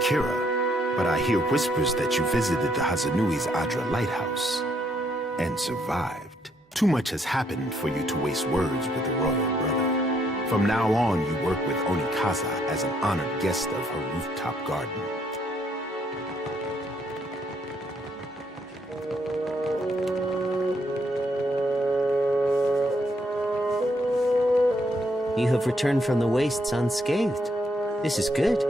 Akira, but I hear whispers that you visited the Hazanui's Adra lighthouse and survived. Too much has happened for you to waste words with the royal brother. From now on, you work with Onikaza as an honored guest of her rooftop garden. You have returned from the wastes unscathed. This is good.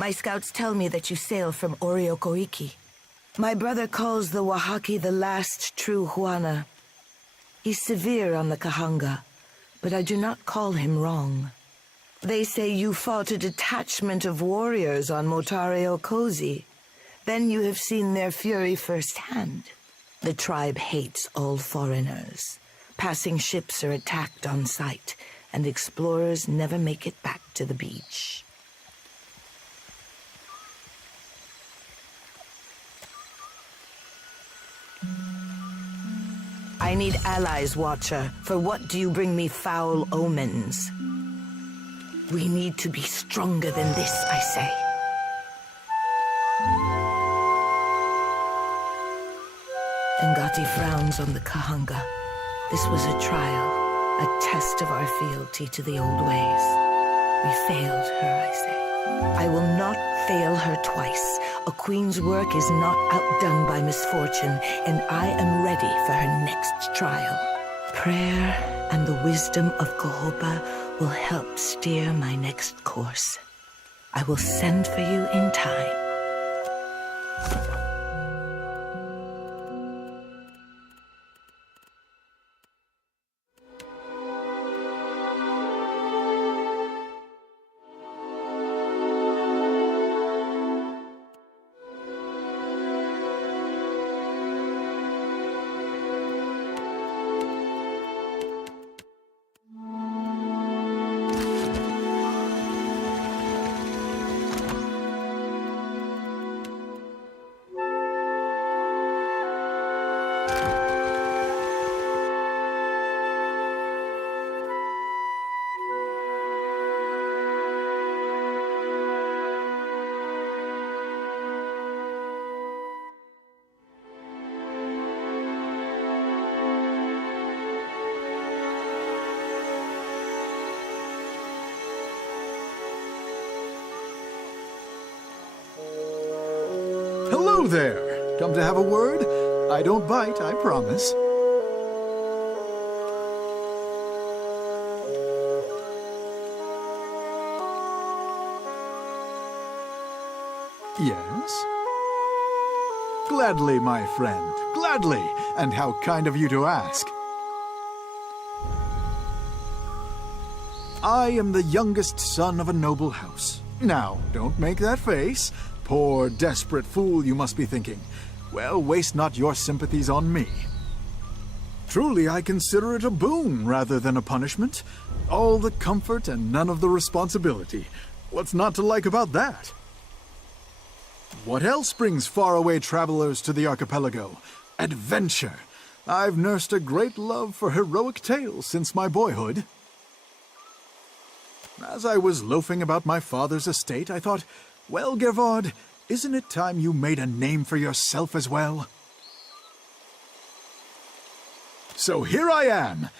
My scouts tell me that you sail from Oriokoiki. My brother calls the Wahaki the last true Huana. He's severe on the Kahanga, but I do not call him wrong. They say you fought a detachment of warriors on Motare Okozi. Then you have seen their fury firsthand. The tribe hates all foreigners. Passing ships are attacked on sight, and explorers never make it back to the beach. I need allies, Watcher. For what do you bring me foul omens? We need to be stronger than this, I say. Ngati frowns on the Kahanga. This was a trial, a test of our fealty to the old ways. We failed her, I say. I will not fail her twice. A queen's work is not outdone by misfortune, and I am ready for her next trial. Prayer and the wisdom of Kohopa will help steer my next course. I will send for you in time. Hello there! Come to have a word? I don't bite, I promise. Yes? Gladly, my friend, gladly! And how kind of you to ask. I am the youngest son of a noble house. Now, don't make that face. Poor, desperate fool, you must be thinking. Well, waste not your sympathies on me. Truly, I consider it a boon rather than a punishment. All the comfort and none of the responsibility. What's not to like about that? What else brings faraway travelers to the archipelago? Adventure. I've nursed a great love for heroic tales since my boyhood. As I was loafing about my father's estate, I thought, well, Gervard, isn't it time you made a name for yourself as well? So here I am,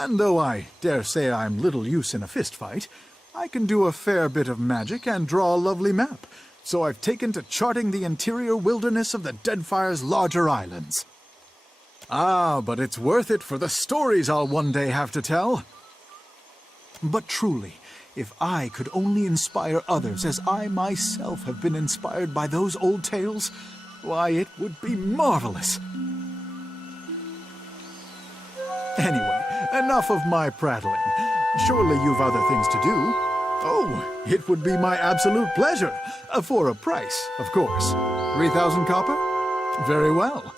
and though I dare say I'm little use in a fistfight, I can do a fair bit of magic and draw a lovely map, so I've taken to charting the interior wilderness of the Deadfire's larger islands. Ah, but it's worth it for the stories I'll one day have to tell. But truly, if I could only inspire others as I myself have been inspired by those old tales, Why, it would be marvelous. Anyway, enough of my prattling. Surely you've other things to do. Oh, it would be my absolute pleasure. For a price, of course. 3,000 copper? Very well.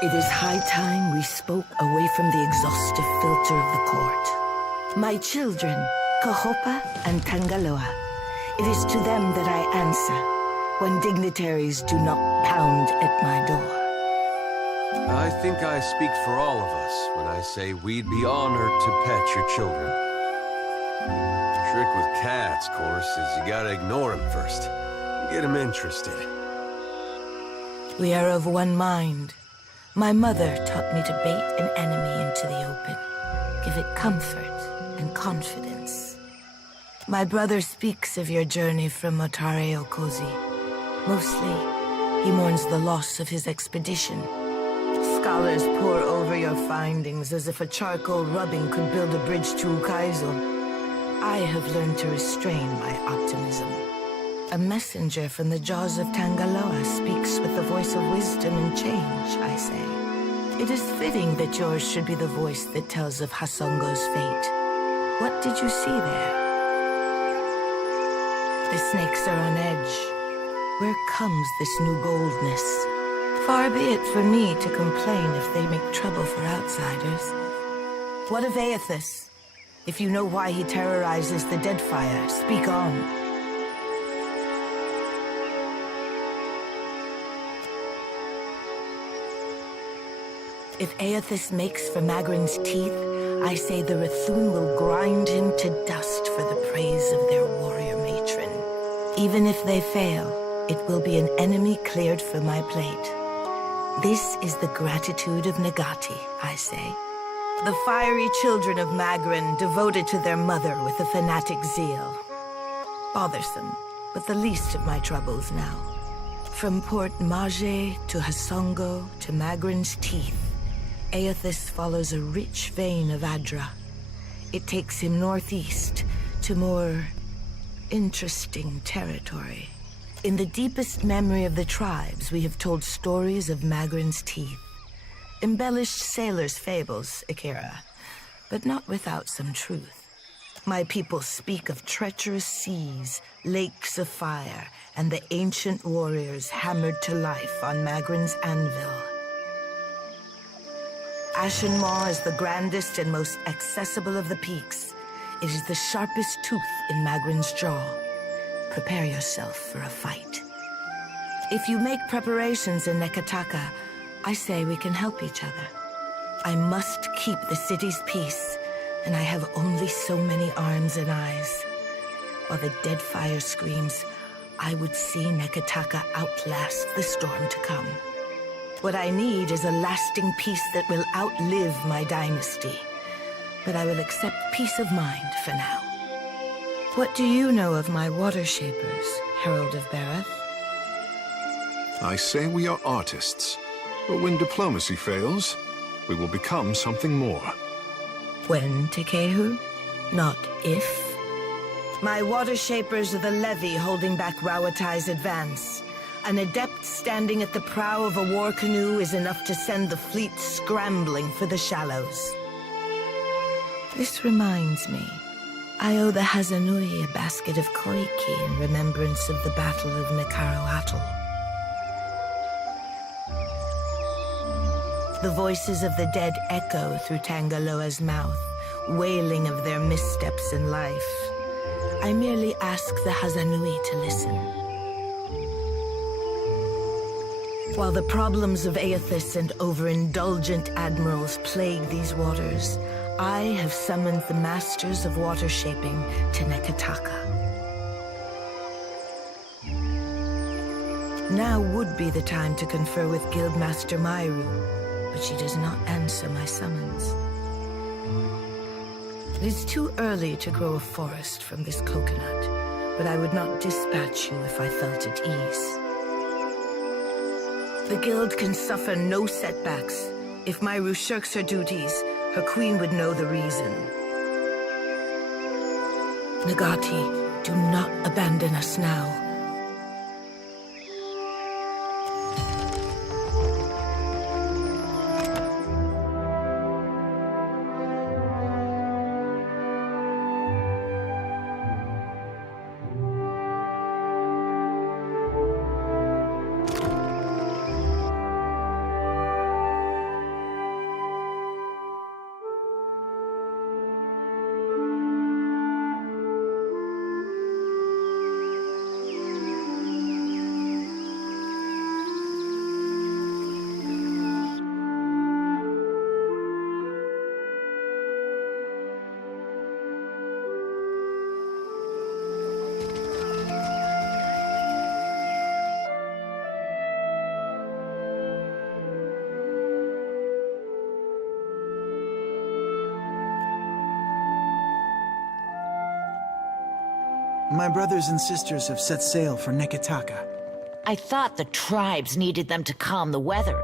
It is high time we spoke away from the exhaustive filter of the court. My children, Kahopa and Tangaloa, it is to them that I answer when dignitaries do not pound at my door. I think I speak for all of us when I say we'd be honored to pet your children. Trick with cats, of course, is you gotta ignore them first. Get them interested. We are of one mind. My mother taught me to bait an enemy into the open, give it comfort and confidence. My brother speaks of your journey from Otare Okozi. Mostly, he mourns the loss of his expedition. Scholars pore over your findings as if a charcoal rubbing could build a bridge to Ukaizo. I have learned to restrain my optimism. A messenger from the jaws of Tangaloa speaks with the voice of wisdom and change, I say. It is fitting that yours should be the voice that tells of Hasongo's fate. What did you see there? The snakes are on edge. Where comes this new boldness? Far be it for me to complain if they make trouble for outsiders. What of Aethys? If you know why he terrorizes the Deadfire, speak on. If Aethys makes for Magrin's teeth, I say the Rathun will grind him to dust for the praise of their warrior matron. Even if they fail, it will be an enemy cleared for my plate. This is the gratitude of Nagati, I say. The fiery children of Magrin devoted to their mother with a fanatic zeal. Bothersome, but the least of my troubles now. From Port Mage to Hasongo to Magrin's teeth, Aethys follows a rich vein of Adra. It takes him northeast to more interesting territory. In the deepest memory of the tribes, we have told stories of Magrin's teeth. Embellished sailors' fables, Akira, but not without some truth. My people speak of treacherous seas, lakes of fire, and the ancient warriors hammered to life on Magrin's anvil. Ashen Maw is the grandest and most accessible of the peaks. It is the sharpest tooth in Magrin's jaw. Prepare yourself for a fight. If you make preparations in Nekataka, I say we can help each other. I must keep the city's peace, and I have only so many arms and eyes. While the Deadfire screams, I would see Nekataka outlast the storm to come. What I need is a lasting peace that will outlive my dynasty. But I will accept peace of mind for now. What do you know of my water shapers, Herald of Bareth? I say we are artists, but when diplomacy fails, we will become something more. When, Tekehu? Not if. My water shapers are the levy holding back Rawatai's advance. An adept standing at the prow of a war canoe is enough to send the fleet scrambling for the shallows. This reminds me. I owe the Hazanui a basket of koiki in remembrance of the Battle of Nekaroatl. The voices of the dead echo through Tangaloa's mouth, wailing of their missteps in life. I merely ask the Hazanui to listen. While the problems of Aethys and overindulgent admirals plague these waters, I have summoned the masters of water shaping to Neketaka. Now would be the time to confer with Guildmaster Myru, but she does not answer my summons. It is too early to grow a forest from this coconut, but I would not dispatch you if I felt at ease. The Guild can suffer no setbacks. If Myru shirks her duties, her queen would know the reason. Nagati, do not abandon us now. My brothers and sisters have set sail for Neketaka. I thought the tribes needed them to calm the weather.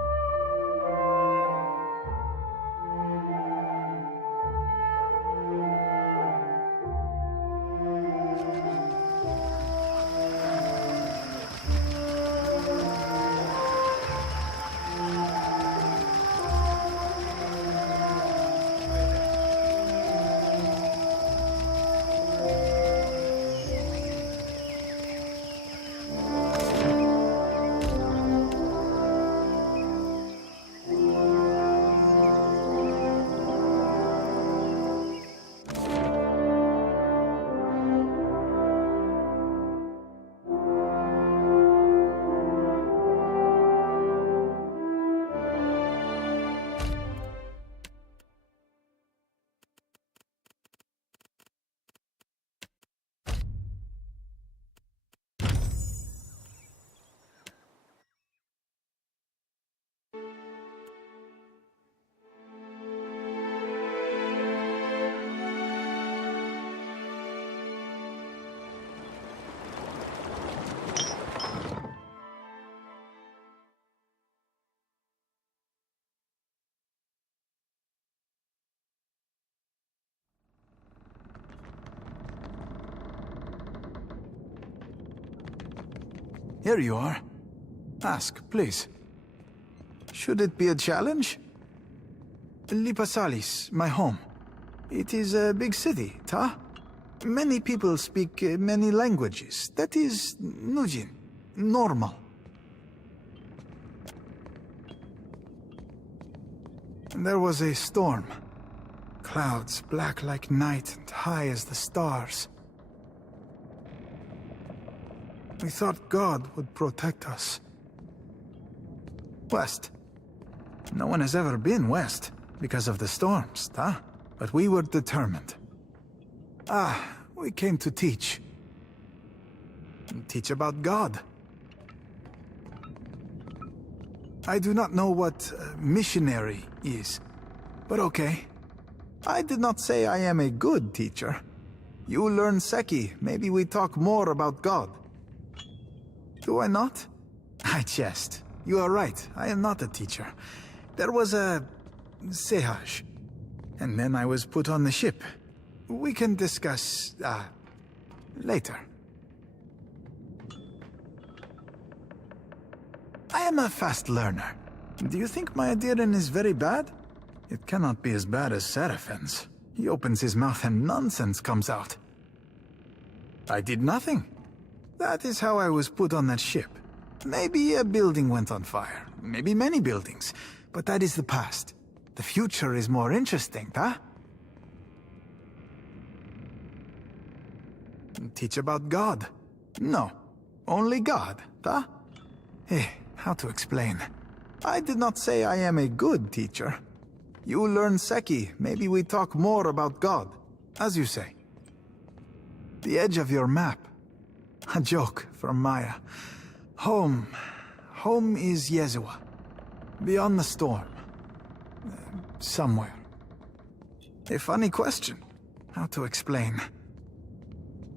Here you are. Ask, please. Should it be a challenge? Lipasalis, my home. It is a big city, ta? Many people speak many languages. That is Nujin, normal. There was a storm. Clouds black like night and high as the stars. We thought God would protect us. West. No one has ever been west because of the storms, huh? But we were determined. We came to teach. Teach about God. I do not know what missionary is, but okay. I did not say I am a good teacher. You learn Seki, maybe we talk more about God. Do I not? I jest. You are right, I am not a teacher. There was a Sehaj, and then I was put on the ship. We can discuss, later. I am a fast learner. Do you think my Adiran is very bad? It cannot be as bad as Seraphin's. He opens his mouth and nonsense comes out. I did nothing. That is how I was put on that ship. Maybe a building went on fire. Maybe many buildings. But that is the past. The future is more interesting, huh? Teach about God. No. Only God, huh? How to explain? I did not say I am a good teacher. You learn Seki, maybe we talk more about God, as you say. The edge of your map. A joke from Maya. Home. Home is Yezua. Beyond the storm. Somewhere. A funny question. How to explain?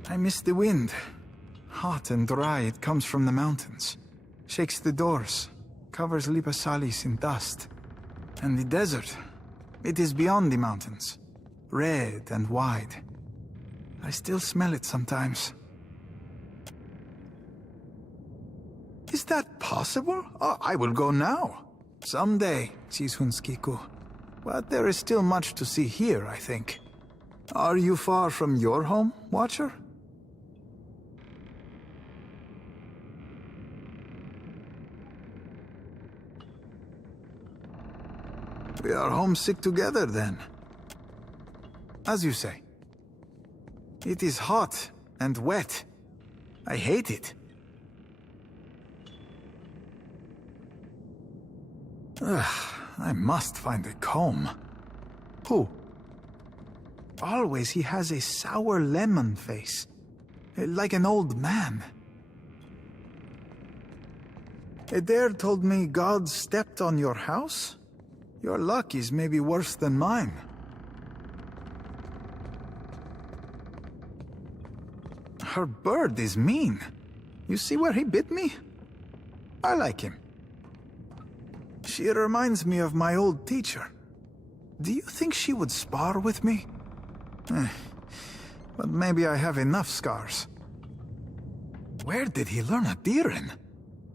I miss the wind. Hot and dry, it comes from the mountains. Shakes the doors. Covers Lipasalis in dust. And the desert. It is beyond the mountains. Red and wide. I still smell it sometimes. Is that possible? Oh, I will go now. Someday, Chizunskiku. But there is still much to see here, I think. Are you far from your home, Watcher? We are homesick together, then. As you say. It is hot and wet. I hate it. I must find a comb. Who? Always he has a sour lemon face. Like an old man. Adair told me God stepped on your house? Your luck is maybe worse than mine. Her bird is mean. You see where he bit me? I like him. She reminds me of my old teacher. Do you think she would spar with me? But maybe I have enough scars. Where did he learn Adirin?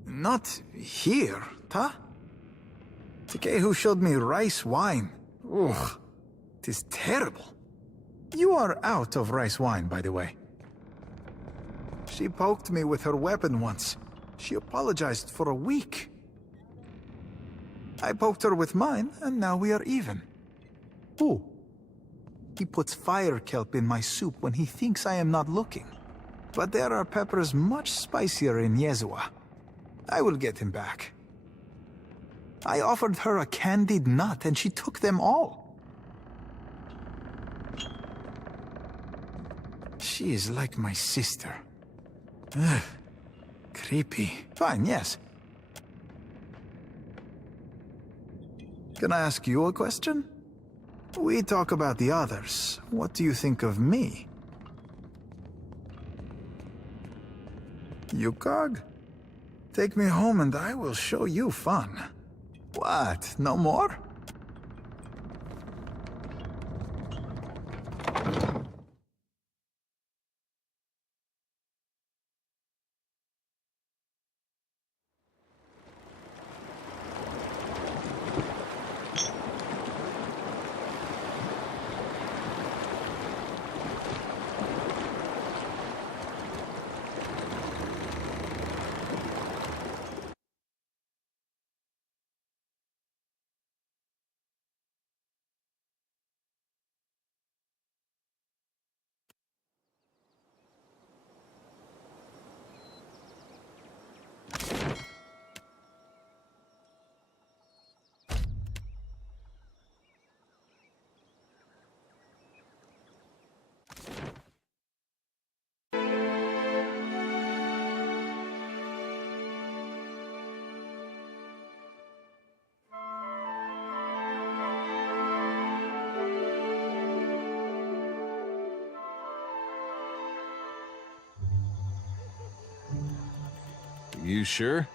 Not here, ta? Tikehu showed me rice wine. Ugh, it is terrible. You are out of rice wine, by the way. She poked me with her weapon once. She apologized for a week. I poked her with mine, and now we are even. Who? He puts fire kelp in my soup when he thinks I am not looking. But there are peppers much spicier in Yezua. I will get him back. I offered her a candied nut, and she took them all. She is like my sister. Ugh. Creepy. Fine, yes. Can I ask you a question? We talk about the others. What do you think of me? Yukog? Take me home and I will show you fun. What? No more? You sure?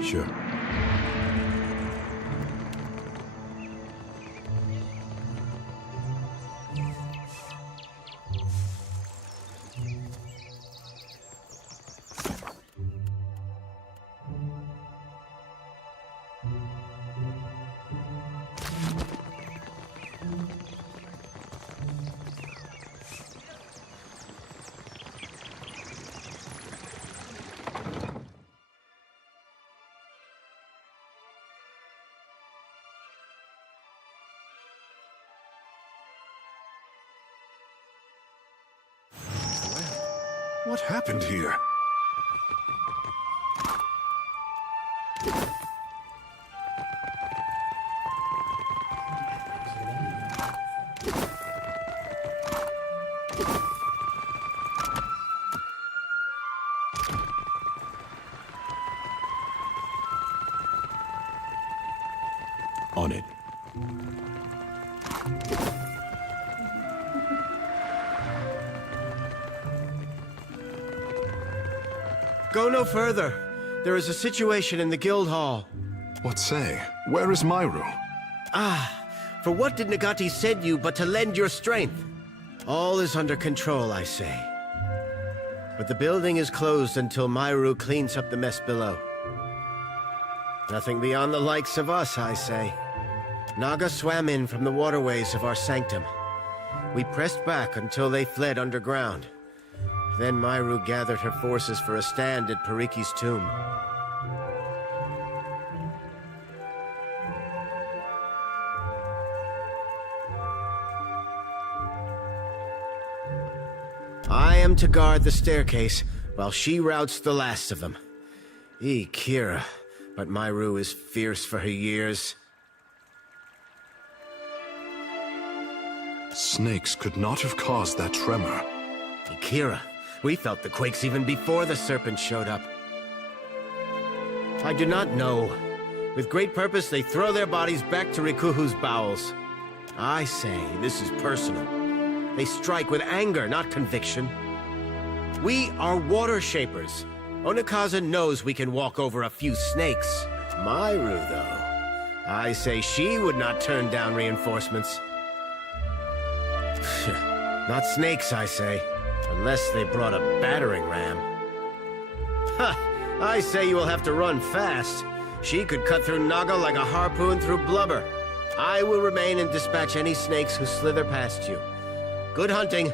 Sure. What happened here? On it. Go no further. There is a situation in the guild hall. What say? Where is Myru? For what did Nagati send you but to lend your strength? All is under control, I say. But the building is closed until Myru cleans up the mess below. Nothing beyond the likes of us, I say. Naga swam in from the waterways of our sanctum. We pressed back until they fled underground. Then Myru gathered her forces for a stand at Pariki's tomb. I am to guard the staircase, while she routs the last of them. Kira, but Myru is fierce for her years. Snakes could not have caused that tremor. Kira, we felt the quakes even before the serpent showed up. I do not know. With great purpose, they throw their bodies back to Rikuhu's bowels. I say, this is personal. They strike with anger, not conviction. We are water shapers. Onikaza knows we can walk over a few snakes. Myru, though, I say she would not turn down reinforcements. Not snakes, I say. Unless they brought a battering ram. Ha! I say you will have to run fast. She could cut through Naga like a harpoon through blubber. I will remain and dispatch any snakes who slither past you. Good hunting.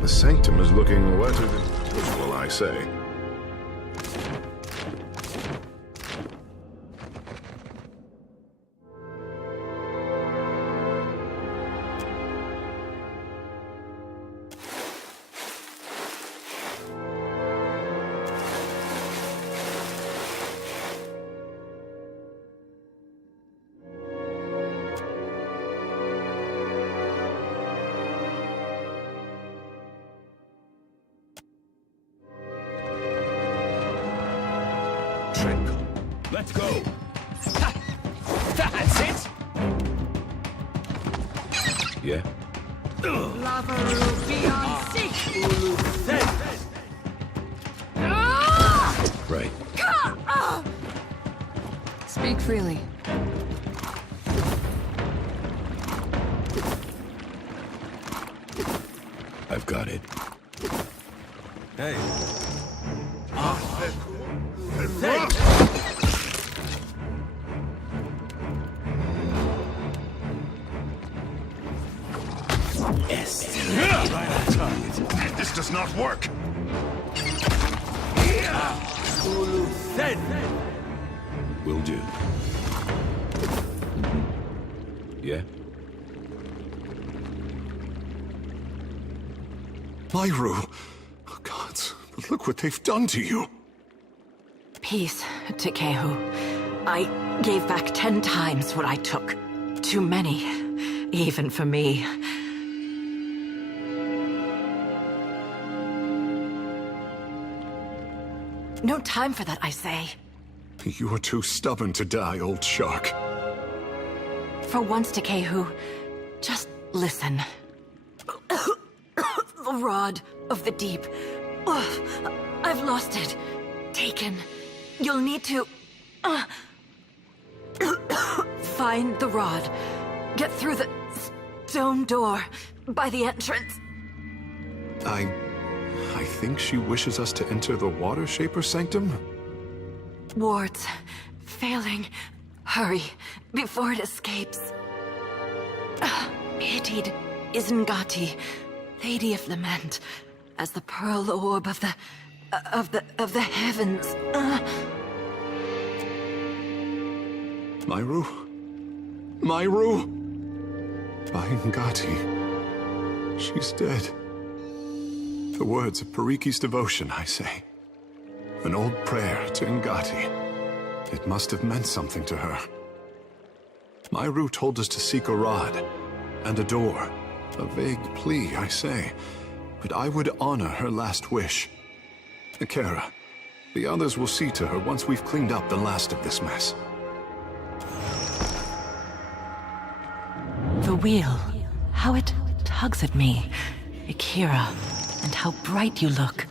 The sanctum is looking wetter than usual, I say. Let's go! That's it! Yeah? Right. Speak freely. I've got it. Hey. This does not work! Will do. Yeah? Myru! Oh, gods, but look what they've done to you! Peace, Takehu. I gave back 10 times what I took. Too many, even for me. No time for that, I say. You are too stubborn to die, old shark. For once, Takehu, just listen. The rod of the deep. Ugh, I've lost it. Taken. You'll need to... find the rod. Get through the stone door by the entrance. I think she wishes us to enter the Water Shaper Sanctum? Wards. Failing. Hurry, before it escapes. Pitied Isengati, Lady of Lament, as the pearl orb of the heavens. Myru? Myru? By Ngati. She's dead. The words of Pariki's devotion, I say. An old prayer to Ngati. It must have meant something to her. Myru told us to seek a rod and a door. A vague plea, I say. But I would honor her last wish. Akira, the others will see to her once we've cleaned up the last of this mess. The wheel. How it tugs at me. Akira, and how bright you look.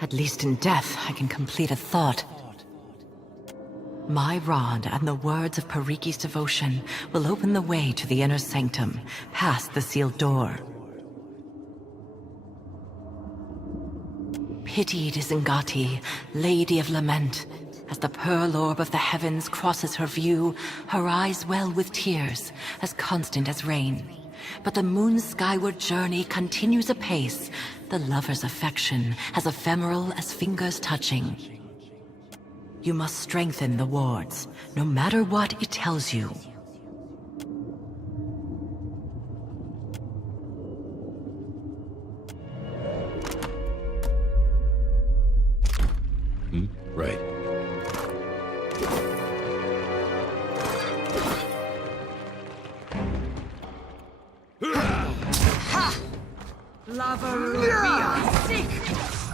At least in death, I can complete a thought. My rod and the words of Pariki's devotion will open the way to the inner sanctum, past the sealed door. Pitied Isengati, Lady of Lament. As the pearl orb of the heavens crosses her view, her eyes well with tears, as constant as rain. But the moon's skyward journey continues apace, the lover's affection as ephemeral as fingers touching. You must strengthen the wards, no matter what it tells you. Right. Lava Rubia! Seek!